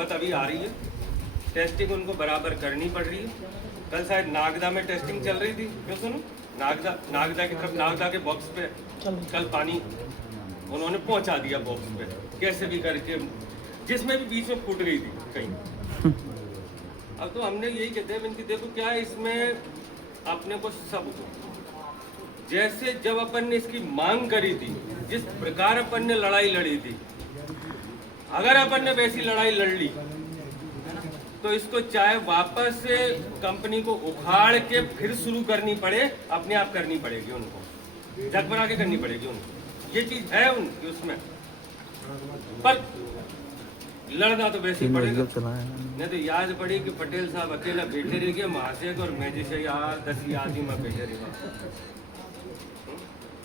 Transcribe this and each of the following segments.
नौबत अभी आ रही है, टेस्टिंग उनको बराबर करनी पड़ रही है। कल शायद नागदा में टेस्टिंग चल रही थी, क्यों सुनो, नागदा की तरफ, नागदा के बॉक्स पे कल पानी उन्होंने पहुंचा दिया बॉक्स पे, कैसे भी करके, जिसमें भी बीच में फूट गई थी कहीं। अब तो हमने यही कहते हैं कि देखो क्या है इसमें, अपने को सब जैसे जब अपन ने इसकी मांग करी थी, जिस प्रकार अपन ने लड़ाई लड़ी थी, अगर अपन ने वैसी लड़ाई लड़ ली तो इसको चाहे वापस से कंपनी को उखाड़ के फिर शुरू करनी पड़े, अपने आप करनी पड़ेगी उनको, जग बना के करनी पड़ेगी उनको। ये चीज है उनकी उसमें, पर लड़ना तो वैसे ही पड़ेगा। नहीं तो याद पड़ी कि पटेल साहब अकेला बैठे रह गए महाशय और मैं जैसे यार 10 आदमी में बैठे रहे।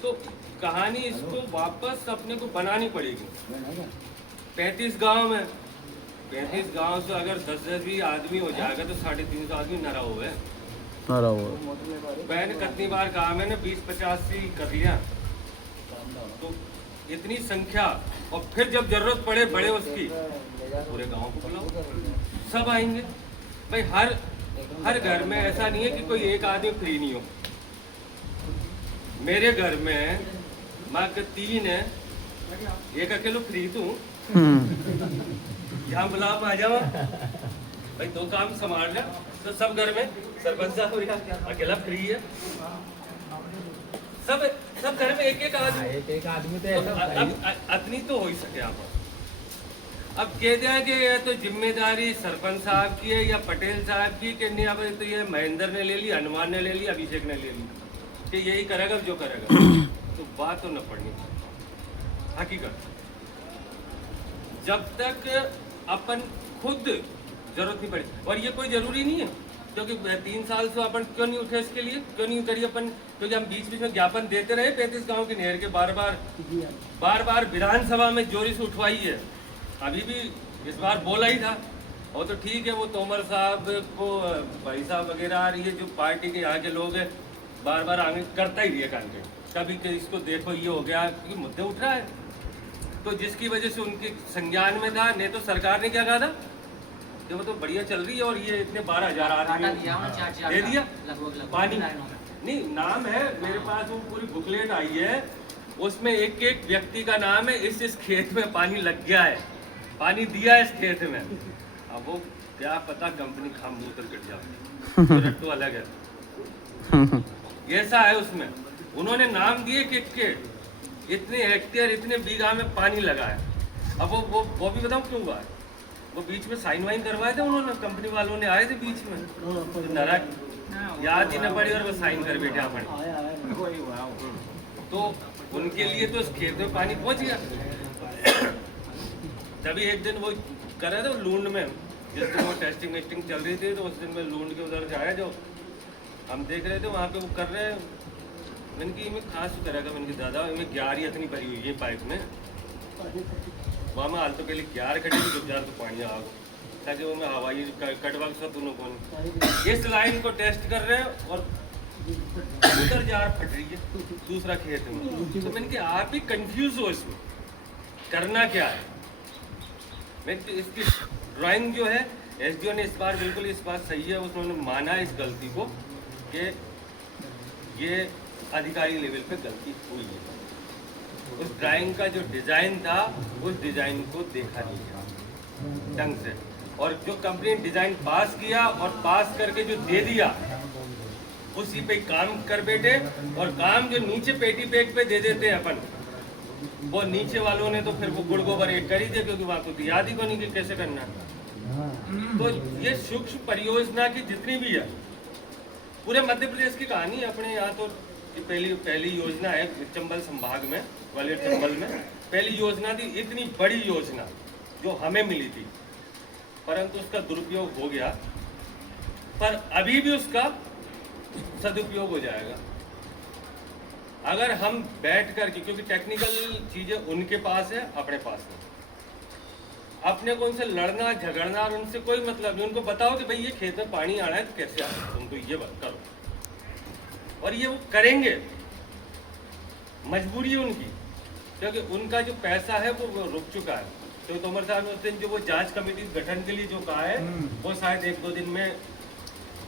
तो कहानी इसको वापस अपने को बनानी पड़ेगी। 35 गांव में, 35 गांव से अगर 10-10 भी आदमी हो जाएगा तो 350 आदमी नरा हुए। मैंने कितनी बार कहा, मैंने 20-85 कर लिया, तो इतनी संख्या, और फिर जब जरूरत पड़े बड़े उसकी, पूरे गांव को बुलाओ, सब आएंगे भाई। हर घर में ऐसा नहीं है कि कोई एक आदमी फ्री नहीं हो। मेरे घर में माँ के 3 है, एक अकेलो फ्री तू, यहाँ बुलाओ आ जाओ भाई, 2 काम संभाल रहे तो सब घर में सरपंच साहब अकेला फ्री है, सब घर में एक आदमी तो अतनी तो हो ही सके आप। अब कह दिया कि ये तो जिम्मेदारी सरपंच साहब की है या पटेल साहब की, कि नहीं अब तो ये महेंद्र ने ले ली, हनुमान ने ले ली, अभिषेक ने ले ली, कि यही करेगा जो करेगा। तो बात तो न पड़नी हकीकत, जब तक अपन खुद जरूरत नहीं पड़ी। और ये कोई जरूरी नहीं है, क्योंकि 3 साल से अपन क्यों नहीं उठे इसके लिए, क्यों नहीं उतरी अपन, क्योंकि हम बीच बीच में ज्ञापन देते रहे 35 गांव की नहर के, बार बार विधानसभा में जोरी से उठवाई है। अभी भी इस बार बोला ही था, और तो ठीक है, वो तोमर साहब को भाई साहब वगैरह आ रही है, जो पार्टी के यहाँ के लोग हैं, बार बार आगे करता ही है कान के, कभी कि इसको देखो ये हो गया, क्योंकि मुद्दे उठ रहा है, तो जिसकी वजह से उनके संज्ञान में था। नहीं तो सरकार ने क्या कहा था कि वो तो बढ़िया चल रही है और ये इतने 12,000 आदमी दे दिया पानी। नहीं, नाम है मेरे पास, वो पूरी बुकलेट आई है, उसमें एक एक व्यक्ति का नाम है, इस खेत में पानी लग गया है, पानी दिया है इस खेत में। अब वो क्या पता कंपनी खामूतर कट जाए, तो अलग है। ऐसा है उसमें, उन्होंने नाम दिए कि इतने हेक्टेयर इतने बीघा में पानी लगा है। अब वो भी बताओ क्यों हुआ है, वो बीच में साइन वाइन करवाए थे उन्होंने, कंपनी वालों ने आए थे बीच में, तो नरक याद ही न पड़ी और वो साइन कर बैठे अपन। तो उनके लिए तो इस खेत में पानी पहुंच गया। तभी एक दिन वो कर रहे थे लूंड में, जिस दिन वो टेस्टिंग वेस्टिंग चल रही थी, तो उस दिन में लूंड के उधर से आया, जो हम देख रहे थे वहाँ पे वो कर रहे हैं। मैंने कि इनमें खास करेगा, मैंने कि दादा इनमें 11 इतनी भरी हुई है पाइप में, वहाँ में हाल तो पहले 11 कटी थी, 2 तो पानी आ ताकि वो मैं हवाई कटवा सब दोनों को इस लाइन को टेस्ट कर रहे हैं, और उधर जार फट रही है दूसरा खेत में। तो मैंने कि आप ही कंफ्यूज हो इसमें करना क्या है। मैं इसकी ड्राइंग जो है एसडीओ ने इस बार बिल्कुल इस बात सही है, उन्होंने माना इस गलती को कि ये अधिकारी लेवल पे गलती हुई है। उस ड्राइंग का जो डिजाइन था, उस डिजाइन को देखा नहीं गया ढंग से, और जो कंपनी ने डिजाइन पास किया और पास करके जो दे दिया उसी पे काम कर बैठे, और काम जो नीचे पेटी बैग पे दे देते हैं अपन, वो नीचे वालों ने तो फिर वो गुड़ गोबर एक कर ही दिया, क्योंकि वहाँ को याद ही को नहीं कि कैसे करना है। तो ये सूक्ष्म परियोजना की जितनी भी है, पूरे मध्य प्रदेश की कहानी है। अपने यहाँ तो पहली योजना है चंबल संभाग में, ग्वालियर चंबल में पहली योजना थी, इतनी बड़ी योजना जो हमें मिली थी, परंतु उसका दुरुपयोग हो गया, पर अभी भी उसका सदुपयोग हो जाएगा अगर हम बैठ कर, क्योंकि टेक्निकल चीजें उनके पास है, अपने पास नहीं। अपने को उनसे लड़ना झगड़ना और उनसे कोई मतलब नहीं। उनको बताओ कि भाई ये खेत में पानी आ रहा है तो कैसे आ रहा है, उनको ये बात करो, और ये वो करेंगे, मजबूरी है उनकी, क्योंकि उनका जो पैसा है वो रुक चुका है। तो तोमर साहब ने उस दिन जो वो जांच कमेटी गठन के लिए जो कहा है वो शायद 1-2 दिन में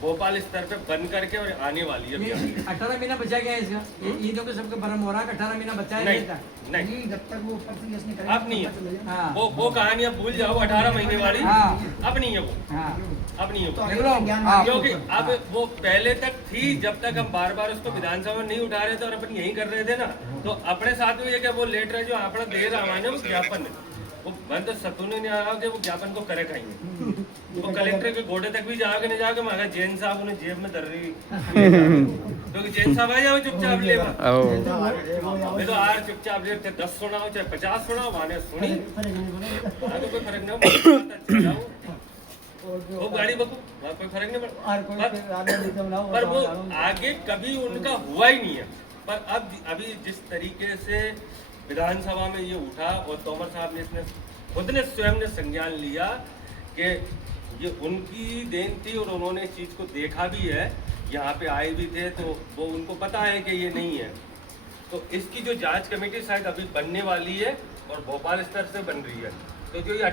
भोपाल स्तर पे बंद करके और आने वाली है। 18 महीना बचा गया है इसका, ये जो कि सबके भरम हो रहा है 18 महीना बचा है नहीं जब तक वो ऊपर से केस नहीं करेंगे, अब नहीं है। हाँ। वो कहानी अब भूल जाओ 18 महीने वाली, हाँ। अब नहीं है वो, हाँ। अब नहीं है तो वो। आगे लो, ज्ञान हाँ। क्योंकि अब वो पहले तक थी, जब तक हम बार बार उसको विधानसभा में नहीं उठा रहे थे और अपन यही कर रहे थे ना, तो अपने साथ में ये क्या वो लेटर जो आपने दे रहा है वो ज्ञापन है, वो मैं तो सतुने नहीं आया कि वो ज्ञापन को करे खाएंगे। वो कलेक्टर के गोडे तक भी जाके नहीं जाके मैं जैन साहब उन्हें जेब में धर रही, क्योंकि जैन साहब आ जाओ चुपचाप ले मैं तो आर चुपचाप ले 10 सुनाओ चाहे 50 सुनाओ, माने सुनी तो कोई फर्क नहीं, वो गाड़ी बकू कोई फर्क नहीं पड़ता, पर वो आगे कभी उनका हुआ ही नहीं है। पर अब अभी जिस तरीके से विधानसभा में ये उठा और तोमर साहब ने इसने खुद ने स्वयं ने संज्ञान लिया कि ये उनकी देन थी और उन्होंने इस चीज़ को देखा भी है, यहाँ पे आए भी थे, तो वो उनको पता है कि ये नहीं है। तो इसकी जो जांच कमेटी शायद अभी बनने वाली है और भोपाल स्तर से बन रही है, तो जो ये